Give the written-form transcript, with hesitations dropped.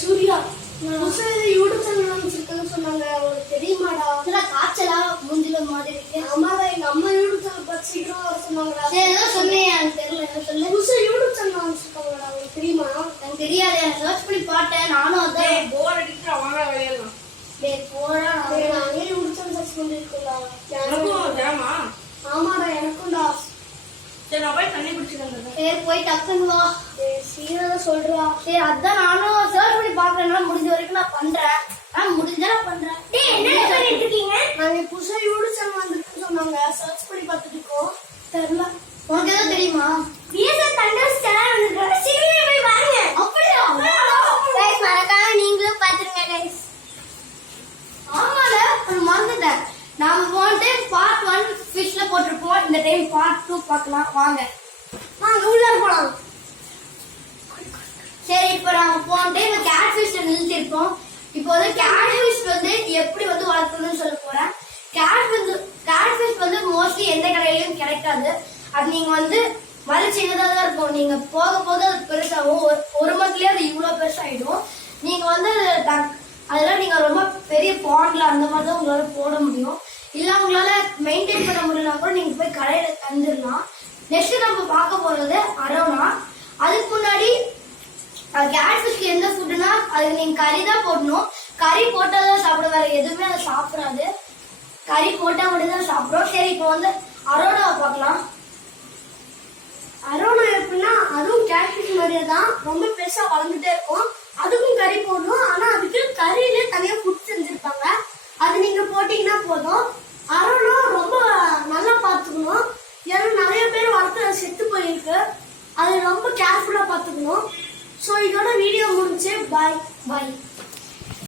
Surya YouTube channel ஆரம்பிச்சிருக்கேன்னு சொன்னாங்க, அவங்களுக்கு தெரியுமாடா? காய்ச்சலா மூஞ்சில மாதிரி இருக்கு. ஆமாடா, எங்க அம்மா யூடியூப் சேனல் பார்த்து சீக்கிரம் வர சொன்னாங்கடா. ஏதோ சொன்னேன், எனக்கு தெரியல. என்ன சொல்ல? புதுசா யூடியூப் சேனல் ஆரம்பிச்சிருக்காங்கடா, உங்களுக்கு தெரியுமா? எனக்கு தெரியாது, சர்ச் பண்ணி பார்த்தேன். நானும் அதான் போர் அடிக்கிற வாங்க விளையாடலாம். டேய் போடா, நானே யூடியூப் சேனல் சர்ச் பண்ணிருக்கேன்டா. எனக்கும் ஜாமா. ஆமாடா, எனக்கும்டா. சரி, நான் போய் தண்ணி குடிச்சுக்கங்க. சரி, போய் டக்குன்னு வா. சீரா சொல்றா. சரி, அதான் நானும் சர்ச் பண்ணி பாக்குறேன். முடிஞ்ச வரைக்கும் நான் பண்றேன். முடிஞ்சா பண்றேன். டேய், என்ன பண்ணிட்டு இருக்கீங்க? நாங்க புதுசா யூடியூப் சேனல் வந்திருக்குன்னு சொன்னாங்க, சர்ச் பண்ணி பார்த்துட்டு இருக்கோம். தெரியல. உனக்கு ஏதோ தெரியுமா? பிஎஸ்எல் தண்டர்ஸ் சேனல் வந்திருக்கு. சீக்கிரமே போய் வாங்க. அப்படியா? गाइस, மறக்காம நீங்களும் பாத்துருங்க गाइस. ஆமால, நான் மறந்துட்டேன். நாம போன டைம் பார்ட் 1 ஃபிஷ்ல போட்டுருப்போம். இந்த டைம் பார்ட் 2 பார்க்கலாம் வாங்க. உள்ள போலாம். சரி, இப்போ நாம போன டைம் கேட் ஃபிஷ்ல நிறுத்திருப்போம். இப்போ வந்து கேட் ஃபிஷ் வந்து எப்படி வந்து வளர்க்கணும்னு சொல்ல போறேன். கேட் ஃபிஷ் வந்து மோஸ்ட்லி எந்த கடையிலயும் கிடைக்காது. அது நீங்க வந்து மழை சின்னதா தான் இருக்கும். நீங்க போக போக அது பெருசாகும். ஒரு மந்த்லயே அது இவ்வளவு பெருசாயிடும். நீங்க வந்து அதெல்லாம் நீங்க ரொம்ப பெரிய பாண்ட்ல அந்த மாதிரி தான் உங்களால போட முடியும். இல்ல உங்களால மெயின்டைன் பண்ண முடியலனா கூட நீங்க போய் கடையில தந்துடலாம். நெக்ஸ்ட் நம்ம பார்க்க போறது அரோனா. அதுக்கு முன்னாடி கேட் ஃபிஷ்க்கு எந்த ஃபுட்னா அதுக்கு நீங்க கறி தான் போடணும். கறி போட்டாதான் சாப்பிட, வேற எதுவுமே அதை சாப்பிடாது. கறி போட்டா மட்டும் தான் சாப்பிடும். சரி, இப்போ வந்து அரோனாவை பார்க்கலாம். அரோனா எப்படின்னா அதுவும் கேட் ஃபிஷ் மாதிரியே தான், ரொம்ப பெருசா வளர்ந்துட்டே இருக்கும். அதுக்கும் கறி போடணும். ஆனா அதுக்கு கறியிலே தனியா ஃபுட் செஞ்சிருப்பாங்க. அது நீங்க போட்டீங்கன்னா போதும். அரோனா ரொம்ப நல்லா பாத்துக்கணும். ஏன்னா நிறைய பேர் வளர்த்து செத்து போயிருக்கு. அது ரொம்ப கேர்ஃபுல்லா பாத்துக்கணும். சோ இதோட வீடியோ முடிஞ்சு. பாய் பாய்.